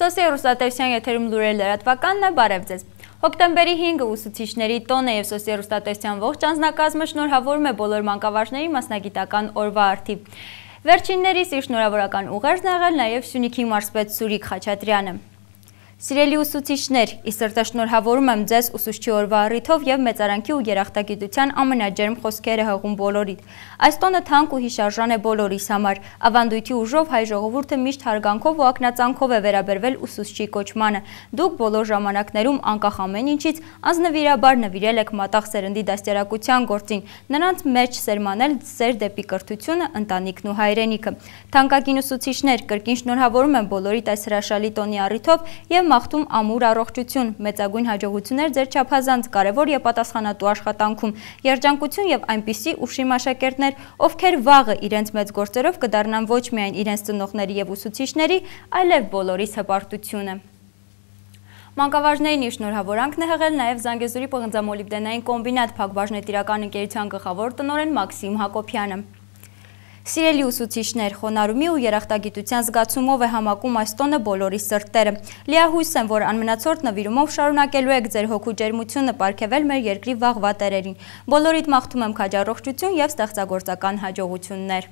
Սոսի Ռուսատեսյան եթերում լուրեր լրատվականն է, բարև ձեզ։ Հոկտեմբերի 5-ը ուսուցիչների տոնը և Սոսի Ռուսատեսյան ողջ անձնակազմը շնորհավորում է բոլոր մանկավարժների մասնագիտական օրվա արդիվ։ Վերջիններիս իր շնորհավորական ուղերձն եղել նաև Սյունիքի մարզպետ Սուրիկ Խաչատրյանը։ Սիրելի ուսուցիչներ, ի սրտե շնորհավորում եմ ձեզ ուսուցչի օրվա առիթով և մեծարանքի ու երախտագիտության ամենաջերմ խոսքերը հղում բոլորիդ։ Այս տոնը թանկ ու հիշարժան է բոլորիս համար։ Ավանդույթի ուժով հայ ժողովուրդը միշտ հարգանքով ու ակնածանքով է վերաբերվել ուսուցչի կոչմանը։ Դուք բոլոր ժամանակներում անկախ ամեն ինչից անձնվիրաբար նվիրել եք մատաղ սերնդի դաստիարակության գործին, նրանց մեջ սերմանել սեր դեպի կրթությունը, ընտանիքն ու հայրենիքը։ Թանկագին ուսուցիչներ, կրկին շնորհավորում եմ բոլորիդ այս հրաշալի տոնի առիթով և մաղթում ամուր առողջություն, մեծագույն հաջողություններ ձեր չափազանց կարևոր և պատասխանատու աշխատանքում, երջանկություն և այնպիսի ուշիմ աշակերտներ, ովքեր վաղը իրենց մեծ գործերով կդառնան ոչ միայն իրենց ծնողների և ուսուցիչների, այլև բոլորիս հպարտությունը։ Մանկավարժներին իր շնորհավորանքն է հղել նաև Զանգեզուրի պղնձամոլիբդենային կոմբինատ փակbaşնետիրական ընկերության գլխավոր տնօրեն Մաքսիմ Հակոբյանը։ Սիրելի ուսուցիչներ, խոնարհումի ու երախտագիտության զգացումով է համակում այս տոնը բոլորի սրտերը։ Լիահույս եմ, որ անմնացորդ նվիրումով շարունակելու եք ձեր հոգու ջերմությունը պարգևել մեր երկրի վաղվա տերերին։ Բոլորիդ մաղթում եմ քաջ առողջություն և ստեղծագործական հաջողություններ։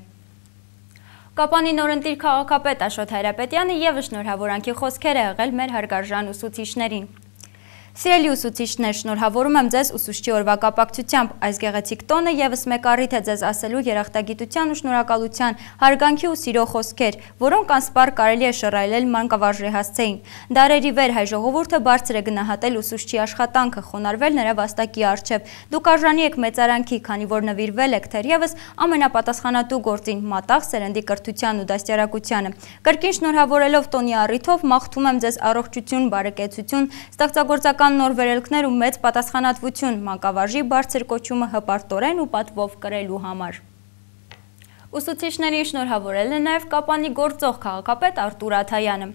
Կապանի նորընտիր քաղաքապետ Աշոտ Հայրապետյանը ևս շնորհավորանքի խոսքեր է եղել մեր հարգարժան ուսուցիչներին։ Սիրելի ուսուցիչներ, շնորհավորում եմ ձեզ ուսուցչի օրվա կապակցությամբ։ Այս գեղեցիկ տոնը ևս մեկ առիթ է ձեզ ասելու երախտագիտության ու շնորհակալության, հարգանքի ու սիրո խոսքեր, որոնք անսպառ կարելի է շռայլել մանկավարժի հասցեին։ Դարերի վեր հայ ժողովուրդը բարձր է գնահատել ուսուցչի աշխատանքը, խոնարհվել նրա վաստակի առջև։ Դուք արժանի եք մեծարանքի, քանի որ նվիրվել եք թերևս ամենապատասխանատու գործին՝ մատաղ սերնդի կրթության ու դաստիարակությանը։ Կրկին շնորհավորելով տոնի առիթով մաղթում եմ ձեզ առողջություն, բարեկեցություն, ստեղծագործական նոր վերելքներ ու մեծ պատասխանատվություն մանկավարժի բարձր կոչումը հպարտորեն ու պատվով կրելու համար։ Ուսուցիչներին շնորհավորել է նաև Կապանի գործող քաղաքապետ Արտուր Աթայանը։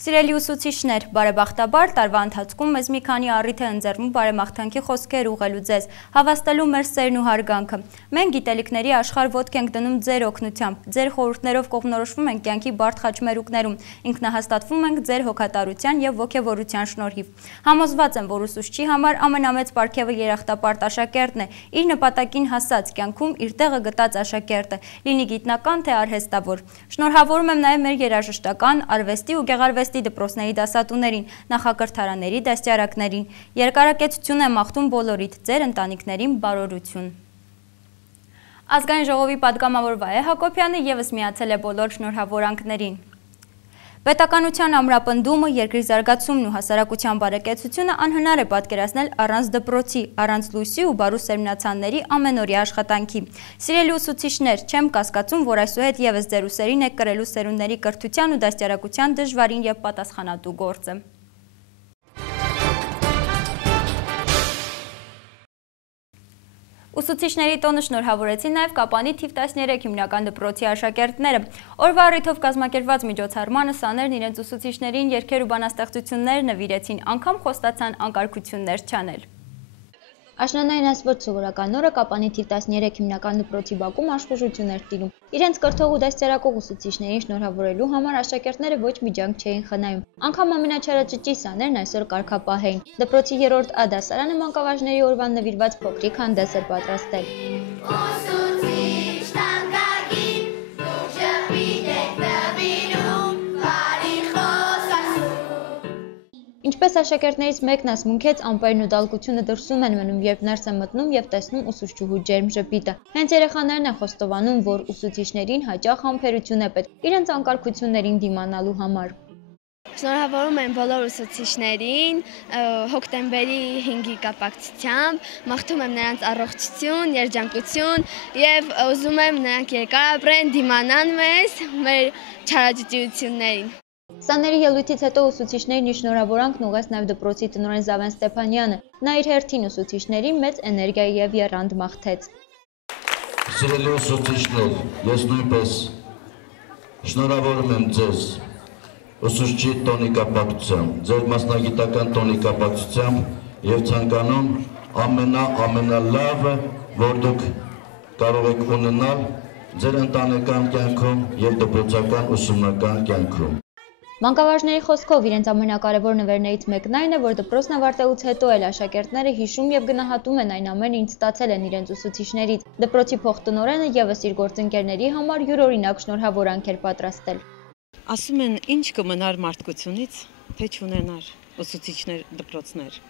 Սիրելի ուսուցիչներ, բարեբախտաբար տարվա ընթացքում մեզ մի քանի առիթ է ընձեռվում բարեմաղթանքի խոսքեր ուղղելու ձեզ, հավաստելու մեր սերն ու հարգանքը։ Մենք գիտելիքների աշխարհ ոտք ենք դնում ձեր օգնությամբ, ձեր խորհուրդներով կողմնորոշվում ենք կյանքի բարդ խաչմերուկներում, ինքնահաստատվում ենք ձեր հոգատարության և ոգևորության շնորհիվ։ Համոզված եմ, որ ուսուցչի համար ամենամեծ պարգևը երախտապարտ աշակերտն է, իր նպատակին հասած, կյանքում իր տեղը գտած աշակերտը, լինի գիտնական թե արհեստավոր։ Շնորհավորում եմ նաև մեր երաժշտական, արվեստի ու գեղարվեստի դպրոցների դասատուներին, նախակրթարանների դաստիարակներին։ Երկարակեցություն եմ մաղթում բոլորիդ, ձեր ընտանիքներին բարօրություն։ Ազգային ժողովի պատգամավոր Վահե Հակոբյանը ևս միացել է բոլոր շնորհավորանքներին։ Պետականության ամրապնդումը, երկրի զարգացումն ու հասարակության բարեկեցությունը անհնար է պատկերացնել առանց դպրոցի, առանց լույսի ու բարու սերմնացանների ամենօրյա աշխատանքի։ Սիրելի ուսուցիչներ, չեմ կասկածում, որ այսուհետ ևս ձեր ուսերին եք կրելու սերունդների կրթության ու դաստիարակության դժվարին և պատասխանատու գործը։ Ուսուցիչների տոնը շնորհավորեցին նաև Կապանի թիվ 13 հիմնական դպրոցի աշակերտները։ Օրվա առիթով կազմակերպված միջոցառմանը սաներն իրենց ուսուցիչներին երգեր ու բանաստեղծություններ նվիրեցին, անգամ խոստացան անկարգություններ չանել։ Աշնանային ասվորդ սովորական օրը Կապանի թիվ 13 հիմնական դպրոցի բակում աշխուժություն էր տիրում։ Իրենց կրթող ու դաստիարակող ուսուցիչներին շնորհավորելու համար աշակերտները ոչ մի ջանք չէին խնայում։ Անգամ ամենաչարաճճի սաներն այսօր կարգապահ էին։ Դպրոցի 3-րդ A դասարանը մանկավարժների օրվան նվիրված փոքրիկ հանդես էր պատրաստել։ Ինչպես աշակերտներից մեկն ասմունքեց, ամպերն ու դալկությունը դրսում են մնում, երբ ներս են մտնում և տեսնում ուսուցչուհու ջերմ ժպիտը։ Հենց երեխաներն են խոստովանում, որ ուսուցիչներին հաճախ համբերություն է պետք իրենց անկարգություններին դիմանալու համար։ Շնորհավորում եմ բոլոր ուսուցիչներին հոկտեմբերի 5-ի կապակցությամբ, մաղթում եմ նրանց առողջություն, երջանկություն և ուզում եմ նրանք երկար ապրեն, դիմանան մեզ, մեր չարաճճիություններին։ Սաների ելույթից հետո ուսուցիչներին իր շնորհավորանքն ուղղեց նաև դպրոցի տնօրեն Զավեն Ստեփանյանը։ Նա իր հերթին ուսուցիչներին մեծ էներգիա և եռանդ մաղթեց։ Սիրելի ուսուցիչներ, ես նույնպես շնորհավորում եմ ձեզ ուսուցչի տոնի կապակցությամբ, ձեր մասնագիտական տոնի կապակցությամբ և ցանկանում ամենալավը, որ դուք կարող եք ունենալ ձեր ընտանեկան կյանքում և դպրոցական ուսումնական կյանքում։ Մանկավարժների խոսքով իրենց ամենակարևոր նվերներից մեկն այն է, որ դպրոցն ավարտելուց հետո էլ աշակերտները հիշում եւ գնահատում են այն ամենը, ինչ ստացել են իրենց ուսուցիչներից։ Դպրոցի փոխտնօրենը եւս իր գործընկերների համար յուրօրինակ շնորհավորանք էր պատրաստել։ Ասում են, ինչ կմնար մարդկությունից, թե չունենար ուսուցիչներ, դպրոցներ։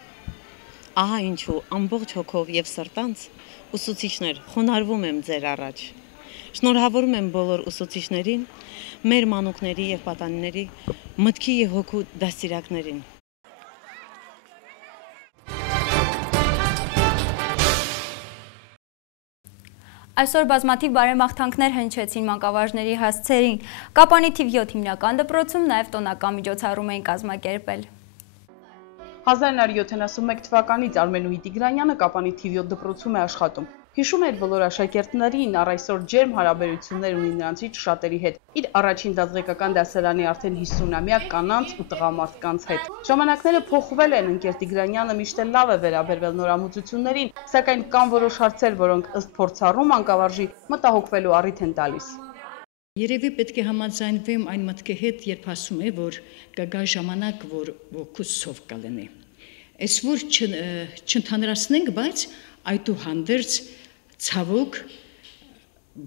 Ահա ինչու ամբողջ հոգով եւ սրտանց ուսուցիչներ խոնարհվում եմ ձեր առաջ։ Շնորհավորում եմ բոլոր ուսուցիչներին, մեր մանուկների եւ պատանիների, մտքի եւ հոգու դաստիարակներին։ Այսօր բազմաթիվ բարեմաղթանքներ հնչեցին մանկավարժների հասցեին։ Կապանի թիվ 7 հիմնական դպրոցում նաև տոնական միջոցառում էին կազմակերպել։ 1971 թվականից Արմենուհի Տիգրանյանը Կապանի թիվ 7 դպրոցում է աշխատում։ Հիշում է իր բոլոր աշակերտներին, առ այսօր ջերմ հարաբերություններ ունի նրանցից շատերի հետ։ Իր առաջին դասղեկական դասարանի արդեն 50-ամյա կանանց ու տղամարդկանց հետ։ Ժամանակները փոխվել են, ընկեր Տիգրանյանը միշտ լավ է վերաբերվել նորամուծություններին, սակայն կան որոշ հարցեր, որոնք ըստ փորձառու մանկավարժի մտահոգվելու առիթ են տալիս։ Երևի պետք է համաձայնվեմ այն մտքի հետ, երբ ասում է, որ կգա ժամանակ, որ ոգուս սով կլինի։ Այս որ չընդհանրացնենք, բայց այդուհանդերձ ցավոք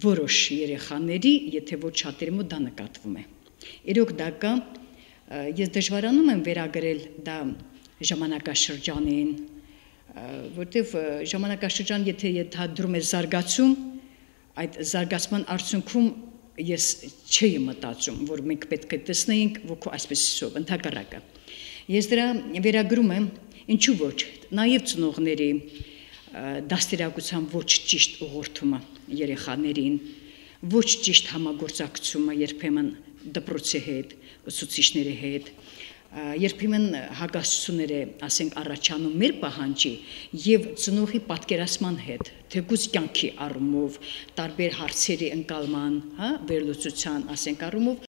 որոշ երեխաների, եթե ոչ շատերի մոտ դա նկատվում է։ Իրոք դա կա, ես դժվարանում եմ վերագրել դա ժամանակաշրջանին, որտեղ ժամանակաշրջան, եթե ենթադրում է զարգացում, այդ զարգացման արդյունքում ես չէի մտածում, որ մենք պետք է տեսնեինք ոգու այսպեսով, ընդհակառակը։ Ես դրա վերագրում եմ, ինչու ոչ, նաև ծնողների դաստիարակության ոչ ճիշտ ուղղորդումը երեխաներին, ոչ ճիշտ համագործակցումը երբեմն դպրոցի հետ, ուսուցիչների հետ, երբեմն հակասություններ է, ասենք, առաջանում մեր պահանջի եւ ծնողի պատկերացման հետ, թեկուզ կյանքի առումով, տարբեր հարցերի ընկալման, վերլուծության, ասենք, առումով։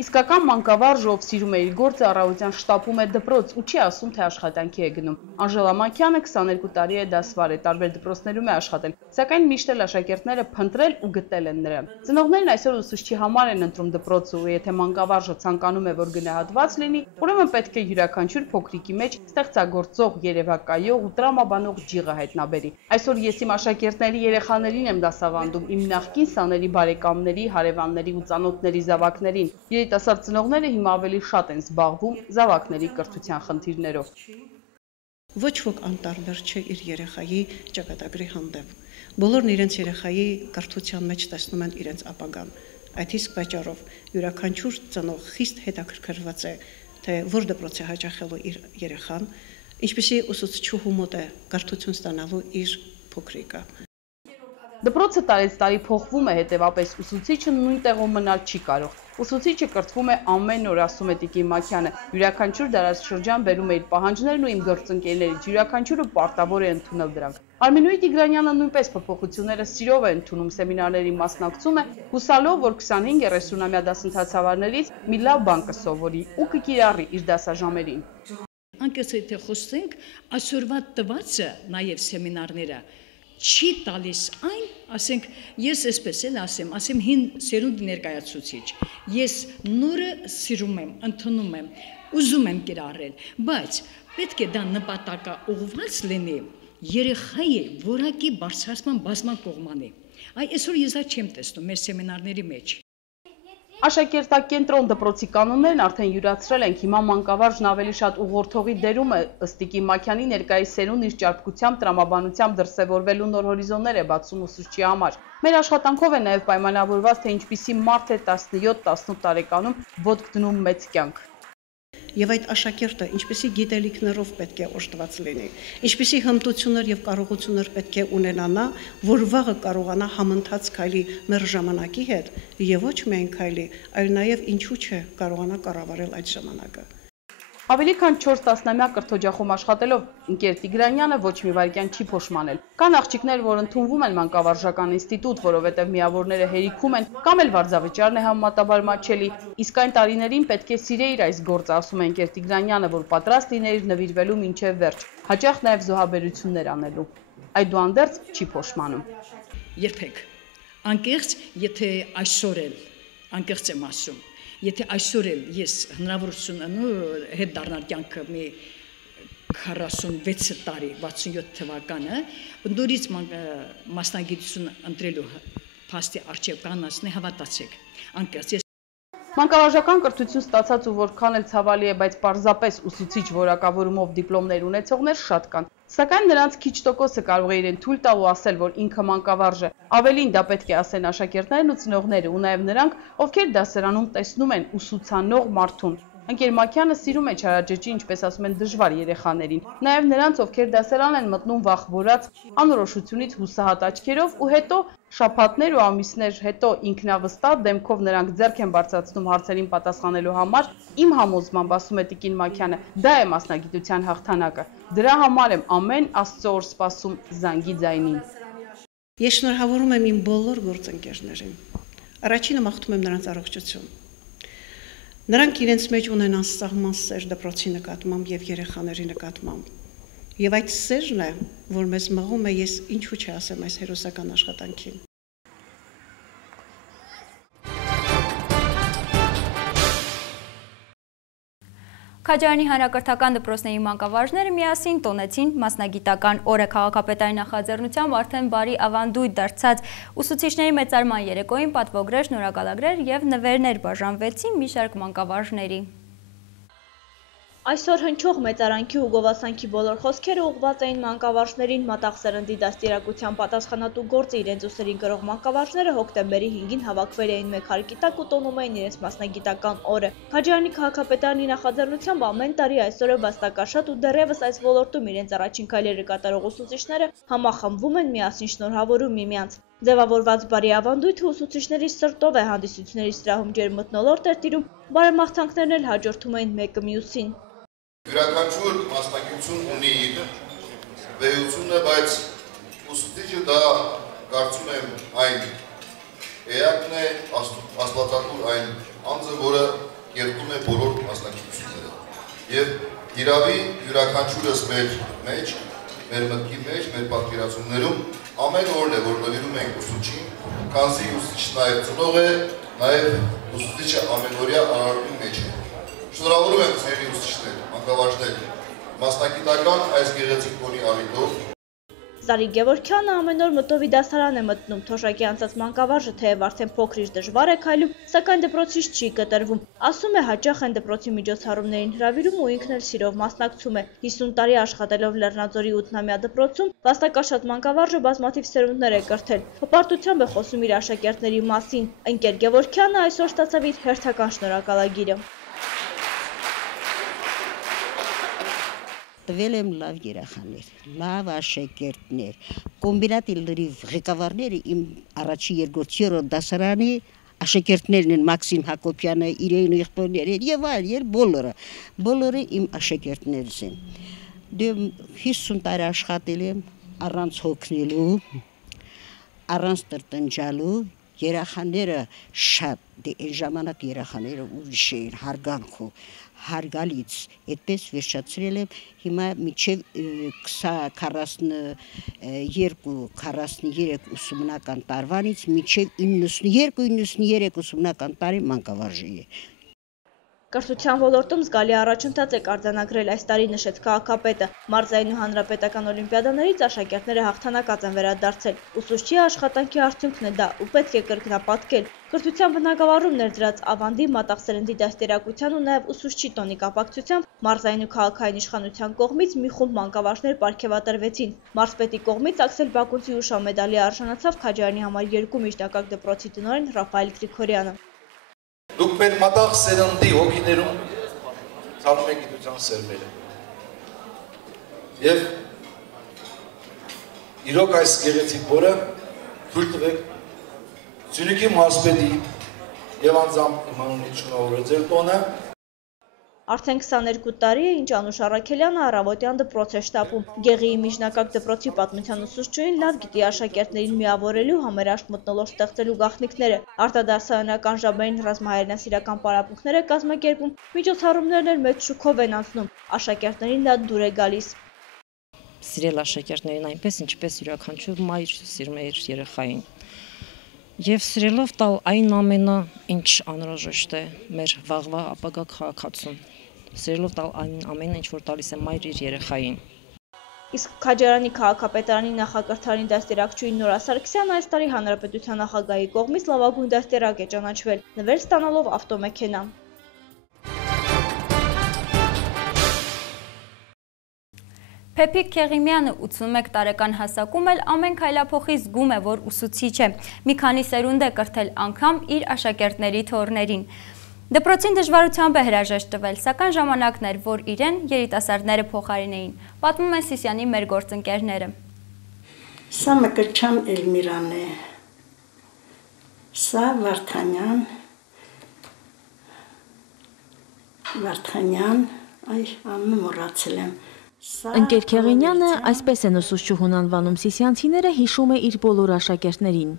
Իսկական մանկավարժ, ով սիրում է իր գործը, առավոտյան շտապում է դպրոց ու չի ասում, թե աշխատանքի է գնում։ Անժելա Մանկյանը 22 տարի է դասվար է, տարբեր դպրոցներում է աշխատել, սակայն միշտ էլ աշակերտները փնտրել ու գտել են նրան։ Ծնողներն այսօր ուսուցչի համար են ընտրում դպրոցը ու եթե մանկավարժը ցանկանում է, որ գնահատված լինի, ուրեմն պետք է յուրաքանչյուր փոքրիկի մեջ ստեղծագործող, երևակայող ու տրամաբանող ջիղը հայտնաբերի։ Այսօր ես իմ աշակերտների երեխաներին եմ դասավանդում, իմ նախկին սաների բարեկամների, հարևանների ու ծանոթների զավակներին։ Երիտասարդ ծնողները հիմա ավելի շատ են զբաղվում զավակների կրթության խնդիրներով։ Ոչ ոք անտարբեր չէ իր երեխայի ճակատագրի հանդեպ։ Բոլորն իրենց երեխայի կրթության մեջ տեսնում են իրենց ապագան։ Այդ իսկ պատճառով յուրաքանչյուր ծնող խիստ հետաքրքրված է, թե որ դպրոց է հաճախելու իր երեխան, ինչպեսի ուսուցչուհու մոտ է կրթություն ստանալու իր փոքրիկը։ Դպրոցը տարեց տարի փոխվում է, հետևապես ուսուցիչը նույն տեղում մնալ չի կարող։ Ուսուցիչը կրթվում է ամեն օր, ասում է Տիկին Մաքյանը։ Յուրաքանչյուր դարաշրջան բերում է իր պահանջներն ու իմ գործընկերներից, յուրաքանչյուրը պարտավոր է ընդունել դրանք։ Արմենուհի Տիգրանյանը նույնպես փոփոխությունները սիրով է ընդունում, սեմինարների մասնակցում է, հուսալով, որ 25-30-ամյա դասընթացավարներից մի լավ բան կսովորի ու կկիրառի իր դասաժամերին։ Անկեղծ եթե խոսենք, այսօրվա տվածը, նաև սեմինարները չի տալիս այն, ասենք, ես այսպես էլ ասեմ հին սերունդի ներկայացուցիչ, ես նորը սիրում եմ, ընդունում եմ, ուզում եմ կիրառել, բայց պետք է դա նպատակաուղղված լինի երեխայի որակի բարձրացման բազմակողմանի։ Այսօր ես դա չեմ տեսնում մեր սեմինարների մեջ։ Աշակերտակենտրոն դպրոցի կանոններն արդեն յուրացրել ենք, հիմա մանկավարժն ավելի շատ ուղղորդողի դերում է, ըստ Տիկին Մաքյանի ներկայիս սերունդն իր ճարպկությամբ, տրամաբանությամբ դրսևորվելու նոր հորիզոններ է բացում ուսուցչի համար։ Մեր աշխատանքով է նաև պայմանավորված, թե ինչպիսի մարդ է 17-18 տարեկանում ոտք դնում մեծ կյանք։ Եվ այդ աշակերտը ինչպիսի գիտելիքներով պետք է օժտված լինի, ինչպիսի հմտություններ եւ կարողություններ պետք է ունենա, որ վաղը կարողանա համընթաց քայլի մեր ժամանակի հետ եւ ոչ միայն քայլի, այլ նաեւ ինչու՞ չէ կարողանա կառավարել այդ ժամանակը։ Ավելի քան 4 տասնամյա կրթօջախում աշխատելով ընկեր Տիգրանյանը ոչ մի վայրկյան չի փոշմանել։ Կան աղջիկներ, որ ընդունվում են մանկավարժական ինստիտուտ, որովհետև միավորները հերիքում են, կամ էլ վարձավճարն է համեմատաբար մատչելի, իսկ այն տարիներին պետք է սիրեիր այս գործը, ասում է ընկեր Տիգրանյանը, որ պատրաստ լինեիր նվիրվելու մինչև վերջ, հաճախ նաև զոհաբերություններ անելու։ Այդուհանդերձ չի փոշմանում։ Երբեք, անկեղծ, եթե այսօր էլ անկեղծ եմ ասում, Եթե այսօր էլ ես հնարավորություն ունեմ հետ դառնալ կյանքը մի 46 տարի 67 թվականը բնդուրից մասնագիտություն ընտրելու փաստի արժեվ կանացնի հավատացեք անկեղծ Մանկավարժական կրթություն ստացած ու որքան էլ ցավալի է, բայց պարզապես ուսուցիչ որակավորումով դիպլոմներ ունեցողներ շատ կան։ Սակայն նրանց քիչ տոկոսը կարող է իրեն թույլ տալ ու ասել, որ ինքը մանկավարժ է։ Ավելին դա պետք է ասեն աշակերտներն ու ծնողները ու նաև նրանք, ովքեր դասարանում տեսնում են ուսուցանող մարդուն։ Ընկեր Մաքյանը սիրում է չարաճճի, ինչպես ասում են, դժվար երեխաներին, նաև նրանց, ովքեր դասարան են մտնում վախվորած, անորոշությունից հուսահատ աչքերով ու հետո շաբաթներ ու ամիսներ հետո ինքնավստահ դեմքով նրանք ձեռք են բարձրացնում հարցերին պատասխանելու համար, իմ համոզմամբ, ասում է Տիկին Մաքյանը, դա է մասնագիտության հաղթանակը։ Դրա համար եմ ամեն Աստծո օր սպասում զանգի ձայնին։ Ես շնորհավորում եմ իմ բոլոր գործընկերներին։ Առաջինը մաղթում եմ նրանց առողջություն։ Նրանք իրենց մեջ ունեն անսահման սեր դպրոցի նկատմամբ եւ երեխաների նկատմամբ։ Եվ այդ սերն է, որ մեզ մղում է, ես ինչու չասեմ այս հերոսական աշխատանքին։ Քաջարանի հանրակրթական դպրոցների մանկավարժները միասին տոնեցին մասնագիտական օրը քաղաքապետարանի նախաձեռնությամբ արդեն բարի ավանդույթ դարձած ուսուցիչների մեծարման երեկոյին պատվոգրեր, շնորհակալագրեր եւ նվերներ բաժանվեցին մի շարք մանկավարժների։ Այսօր հնչող մեծարանքի ու գովասանքի բոլոր խոսքերը ուղղված էին մանկավարժներին, մատաղ սերնդի դաստիարակության պատասխանատու գործը իրենց ուսերին կրող մանկավարժները հոկտեմբերի 5-ին հավաքվել էին մեկ հարկի տակ ու տոնում էին իրենց մասնագիտական օրը։ Քաջարանի քաղաքապետարանի նախաձեռնությամբ ամեն տարի այսօրը վաստակաշատ ու դեռևս այս ոլորտում իրենց առաջին քայլերը կատարող ուսուցիչները համախմբվում են միասին շնորհավորում միմյանց։ Ձևավորված բարի ավանդույթը ուսուցիչների սրտով է, հանդիսությունների սրահում ջերմ մթնոլորտ էր տիրում, բարեմաղթանքներն էլ հաջորդում էին մեկը մյուսին։ Յուրաքանչյուր մասնագիտություն ունի իր վեհությունը, բայց ուսուցիչը դա կարծում եմ այն էակն է, աստվածատուր այն անձը, որը կերտում է բոլոր մասնագիտությունները։ Եվ իրավի յուրաքանչյուրս մեր մեջ, մեր մտքի մեջ, մեր պատկերացումներում ամեն օրն է, որ նվիրում ենք ուսուցչին, քանզի ուսուցիչը նաև ծնող է, նաև ուսուցիչը ամենօրյա արարողի մեջ է։ Շնորհավորում եմ ձեր ուսուցիչներ, մանկավարժներ, մասնագիտական այս գեղեցիկ բոնի առիթով։ Զարի Գևորգյանը ամեն օր մտովի դասարան է մտնում, թոշակի անցած մանկավարժը թեև արդեն փոքրիչ դժվար է քայլում, սակայն դպրոցից չի կտրվում։ Ասում է հաճախ են դպրոցի միջոցառումներին հրավիրում ու ինքն էլ սիրով մասնակցում է։ 50 տարի աշխատելով Լեռնաձորի 8-ամյա դպրոցում, վաստակաշատ մանկավարժը բազմաթիվ սերունդներ է կրթել։ Հպարտությամբ է խոսում իր աշակերտների մասին։ Ընկեր Գևորգյանը այսօր ստացավ իր հերթական շնորհակալագիրը։ Տվել եմ լավ երեխաներ, լավ աշակերտներ, կոմբինատի լրիվ ղեկավարները իմ առաջի երկրորդ դասարանի աշակերտներն են Մաքսիմ Հակոբյանը, իրեն եղբորները եւ այլ բոլորը իմ աշակերտներս են։ Դե 50 տարի աշխատել եմ առանց հոգնելու, առանց տրտնջալու, երեխաները շատ, դե այն ժամանակ երեխաները ուրիշ էին, հարգալից, այդպես վերջացրել եմ, հիմա մինչև 42-43 ուսումնական տարվանից մինչև 92-93 ուսումնական տարի մանկավարժի է։ Կրթության ոլորտում զգալի առաջընթաց է արձանագրել այս տարի, նշեց քաղաքապետը։ Մարզային ու հանրապետական օլիմպիադաներից աշակերտները հաղթանակած են վերադարձել։ Ուսուցչի աշխատանքի արդյունքն է դա ու պետք է կրկնապատկել։ Կրթության բնագավառում ներդրած ավանդի, մատաղ սերնդի դաստիարակության ու նաև ուսուցչի տոնի կապակցությամբ մարզային ու քաղաքային իշխանության կողմից մի խումբ մանկավարժներ պարգևատրվեցին։ Մարզպետի կողմից Աքսել Բակունցի հուշամեդալի արժանացավ Քաջարանի համար 2 միջնակարգ դպրոցի տնօրեն Ռաֆայել Գրիգորյանը։ Դուք մեր մատաղ սերնդի հոգիներում ցանում եք գիտության սերմերը։ Եվ իրոք այս գեղեցիկ օրը թույլ տվեք Սյունիքի մարզպետի եւ անձամբ իմ անունից շնորհավորել ձեր տոնը։ Արդեն 22 տարի է, ինչ Անուշ Առաքելյանը առավոտյան դպրոց է շտապում։ Գեղիի միջնակարգ դպրոցի պատմության ուսուցչուհին լավ գիտի աշակերտներին միավորելու, համերաշխ մթնոլորտ ստեղծելու գաղտնիքները։ Արտադասարանական ժամերին ռազմահայրենասիրական պարապմունքներ է կազմակերպում, միջոցառումներն էլ մեծ շուքով են անցնում։ Աշակերտներին դա դուր է գալիս։ Սիրել աշակերտներին այնպես, ինչպես յուրաքանչյուր մայր սիրում է իր երեխային։ Եվ սիրելով տալ այն ամենը, ինչ անհրաժեշտ է մեր վաղվա ապագա քաղաքացուն։ Սիրելով տալ այն ամենը, ինչ որ տալիս է մայր իր երեխային։ Իսկ Քաջարանի քաղաքապետարանի նախակրթարանի դաստիարակչուհի Նորա Սարգսյանը այս տարի Հանրապետության նախագահի կողմից լավագույն դաստիարակ է ճանաչվել, նվեր ստանալով ավտոմեքենա։ Փեփիկ Քեղիմյանը 81 տարեկան հասակում էլ ամեն քայլափոխի զգում է, որ ուսուցիչ է։ Մի քանի սերունդ է կրթել անգամ իր աշակերտների թոռներին։ Դպրոցին դժվարությամբ է հրաժեշտ տվել, սակայն ժամանակն էր, որ իրեն երիտասարդները փոխարինեին, պատմում են Սիսիանի մեր գործընկերները։ Սա Մկրտչյան Էլմիրան է, սա Վարդանյան, այ անունը մոռացել եմ։ Ընկեր Քեղինյանը, այսպես են ուսուցչուհուն անվանում սիսիանցիները, հիշում է իր բոլոր աշակերտներին։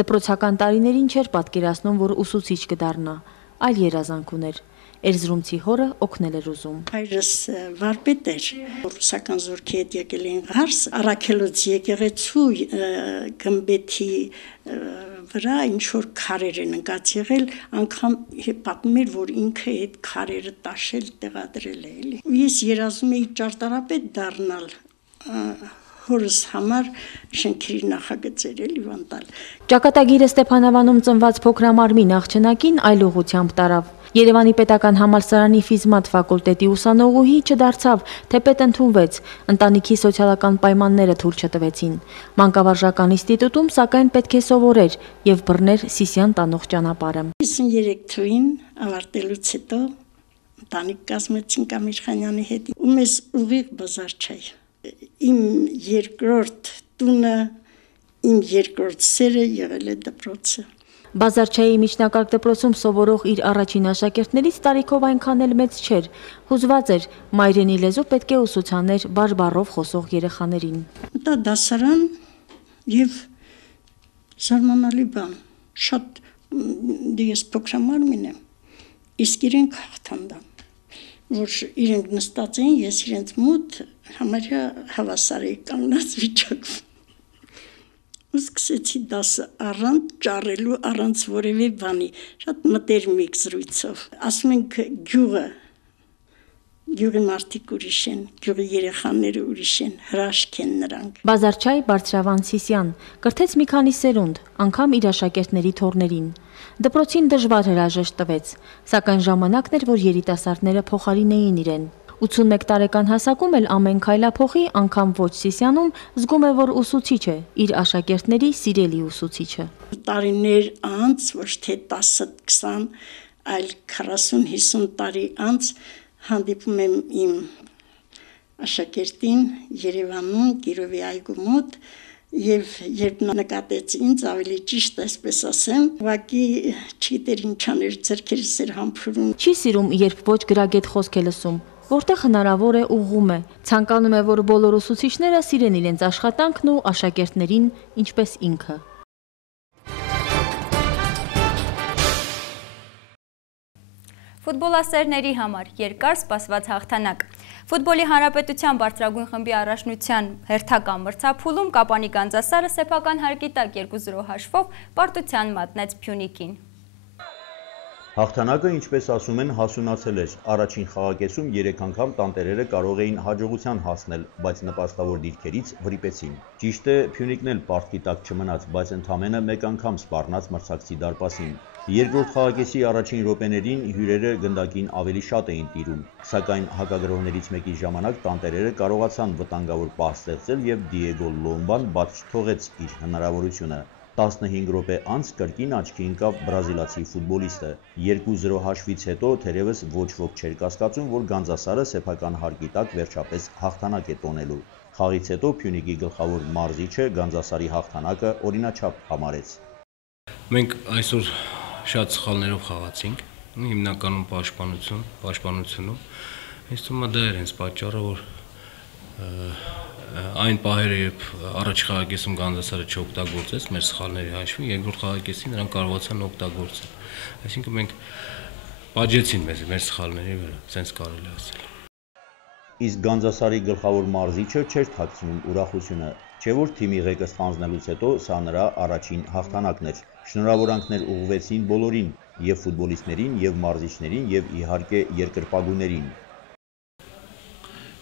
Դպրոցական տարիներին չէր պատկերացնում, որ ուսուցիչ կդառնա, այլ երազանք ուներ։ Էրզրումցի հորը օգնել էր ուզում։ Հայրս վարպետ էր, ռուսական զորքի հետ եկել էին հարս, Արաքելոց եկեղեցու գմբեթի վրա ինչ-որ քարեր են ընկած եղել, անգամ պատմում էր, որ ինքը այդ քարերը տաշել, տեղադրել է, էլի։ Ես երազում էի ճարտարապետ դառնալ, հորս համար շենքերի նախագծեր էլի վանտալ։ Ճակատագիրը Ստեփանավանում ծնված փոքրամարմին աղջնակին այլ ուղղությամբ տարավ։ Երևանի պետական համալսարանի ֆիզմատ ֆակուլտետի ուսանողուհի չդարձավ, թեպետ ընդունվեց, ընտանիքի սոցիալական պայմանները թույլ չտվեցին։ Մանկավարժական ինստիտուտում սակայն պետք է սովորեր եւ բռներ Սիսիան տանող ճանապարհը։ 53 թվականին ավարտելուց հետո ընտանիք կազմեցինք Ամիրխանյանի հետ, ու մեզ ուղիղ Բազարչայ։ Իմ երկրորդ տունը, իմ երկրորդ սերը եղել է դպրոցը։ Բազարչայի միջնակարգ դպրոցում սովորող իր առաջին աշակերտներից տարիքով այնքան էլ մեծ չէր, հուզված էր մայրենի լեզու պետք է ուսուցաներ բարբառով խոսող երեխաներին։ Դա դասարան եւ զարմանալի բան, շատ ես փոքրամարմին եմ, իսկ իրենք հաղթանդան, որ իրենք նստած էին, ես իրենց մոտ համարյա հավասար էի կանգնած վիճակում։ Ու սկսեցի դասը առանց ճառելու, առանց որևէ բանի, շատ մտերմիկ զրույցով։ Ասում ենք գյուղի մարդիկ ուրիշ են, գյուղի երեխաները ուրիշ են, հրաշք են նրանք։ Բազարչայ Բարձրավան Սիսիան կրթեց մի քանի սերունդ, անգամ իր աշակերտների թոռներին։ Դպրոցին դժվար հրաժեշտ տվեց, սակայն ժամանակն էր, որ երիտասարդները փոխարինեին իրեն։ 81 տարեկան հասակում էլ ամեն քայլափոխի, անգամ ոչ Սիսիանում, զգում է, որ ուսուցիչ է, իր աշակերտների սիրելի ուսուցիչը։ Տարիներ անց, ոչ թե 10-20, այլ 40-50 տարի անց հանդիպում եմ իմ աշակերտին Երևանում, Կիրովի այգու մոտ, եւ երբ նա նկատեց ինձ, ավելի ճիշտ այսպես ասեմ, ուղղակի չգիտեր ինչ աներ, ձեռքերս էր համբուրում։ Չի սիրում, երբ ոչ գրագետ խոսք է լսում, որտեղ հնարավոր է ուղղում է։ Ցանկանում է, որ բոլոր ուսուցիչները սիրեն իրենց աշխատանքն ու աշակերտներին, ինչպես ինքը։ Ֆուտբոլասերների համար երկար սպասված հաղթանակ։ Ֆուտբոլի հանրապետության բարձրագույն խմբի առաջնության հերթական մրցափուլում Կապանի Գանձասարը սեփական հարկի տակ 2-0 հաշվով պարտության մատնեց Փյունիկին։ Հաղթանակը, ինչպես ասում են, հասունացել էր։ Առաջին խաղակեսում 3 անգամ տանտերերը կարող էին հաջողության հասնել, բայց նպաստավոր դիրքերից վրիպեցին։ Ճիշտ է, Փյունիկն էլ պարտքի տակ չմնաց, բայց ընդամենը մեկ անգամ սպառնաց մրցակցի դարպասին։ Երկրորդ խաղակեսի առաջին րոպեներին հյուրերը գնդակին ավելի շատ էին տիրում, սակայն հակագրողներից մեկի ժամանակ տանտերերը կարողացան վտանգավոր պահ ստեղծել եւ Դիեգո Լոմբան բաց չթողեց իր հնարավորությունը։ 15 րոպե անց կրկին աչքի ընկավ բրազիլացի ֆուտբոլիստը։ 2-0 հաշվից հետո թերևս ոչ ոք չէր կասկածում, որ Գանձասարը սեփական հարկի տակ վերջապես հաղթանակ է տոնելու։ Խաղից հետո Փյունիկի գլխավոր մարզիչը Գանձասարի հաղթանակը օրինաչափ համարեց։ Մենք այսօր շատ սխալներով խաղացինք, հիմնականում պաշտպանությունում։ Ինձ թվում է դա էր հենց պատճառը, որ այն պահերը, երբ առաջ խաղակեսում Գանձասարը չօգտագործեց մեր սխալների հաշվին, երկրորդ խաղակեսին նրանք կարողացան օգտագործել։ Այսինքն մենք պատժեցին մեզ մեր սխալների վրա, sense կարելի ասել։ Իսկ Գանձասարի գլխավոր մարզիչը չէր թաքցնում ուրախությունը։ Չէ որ թիմի ղեկը ստանձնելուց հետո սա նրա առաջին հաղթանակն էր։ Շնորհավորանքներ ուղղվեցին բոլորին, եւ ֆուտբոլիստներին, եւ մարզիչներին, եւ իհարկե երկրպագուներին։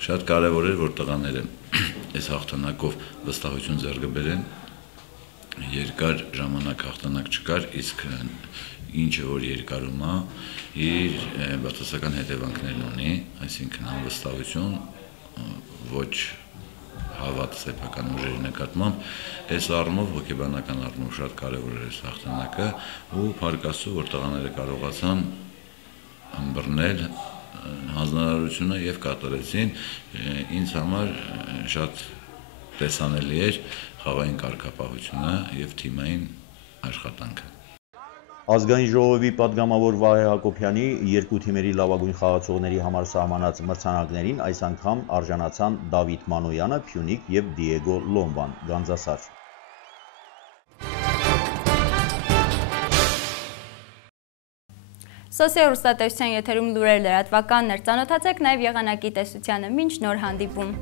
Շատ կարևոր էր, որ տղաները այս հաղթանակով վստահություն ձեռք բերեն։ Երկար ժամանակ հաղթանակ չկար, իսկ ինչը որ երկարում է, իր բացասական հետևանքներն ունի, այսինքն անվստահություն, ոչ հավատ սեփական ուժերի նկատմամբ, այս առումով հոգեբանական առումով շատ կարևոր էր այս հաղթանակը ու փառք Աստծո, որ տղաները կարողացան ըմբռնել հանձնարարությունը եւ կատարեցին, ինձ համար շատ տեսանելի էր խաղային կարգապահությունը եւ թիմային աշխատանքը։ Ազգային ժողովի պատգամավոր Վահե Հակոբյանի երկու թիմերի լավագույն խաղացողների համար սահմանած մրցանակներին այս անգամ արժանացան Դավիթ Մանոյանը, Փյունիկ եւ Դիեգո Լոմբան, Գանձասար։ Սոսիո հեռուստատեսության եթերում լուրեր լրատվականներ, ծանոթացեք նաև եղանակի տեսությանը, մինչ նոր հանդիպում։